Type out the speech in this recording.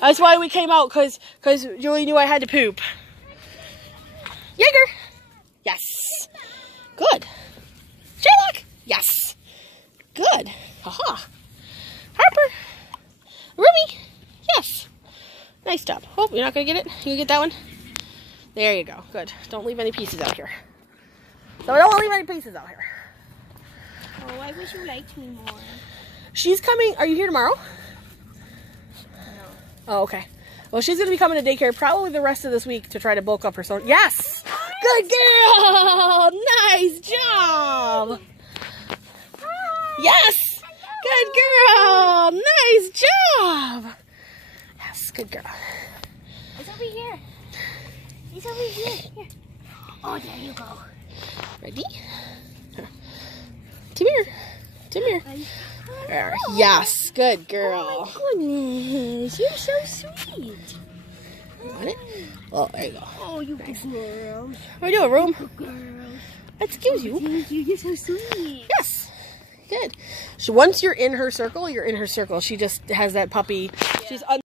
That's why we came out, because Julie knew I had to poop. Jaeger. Yes. Good. Sherlock. Yes. Good. Haha. Harper. Ruby. Yes. Nice job. Oh, you're not going to get it? You get that one? There you go. Good. Don't leave any pieces out here. So I don't want to leave any pieces out here. Oh, I wish you liked me more. She's coming. Are you here tomorrow? No. Oh, okay. Well, she's going to be coming to daycare probably the rest of this week to try to bulk up her son. Yes! Good girl! Nice job! Yes! Good girl! Nice job! Yes, good girl. It's over here. It's over here. Here. Oh, there you go. Ready? Come here. Come here. There. Yes, good girl. Oh my goodness, you're so sweet. Want it? Oh, there you go. Oh, you good girl. What are you doing, Room? Good girl. Excuse you. Thank you, you're so sweet. Yes. Good. So once you're in her circle, you're in her circle. She just has that puppy. She's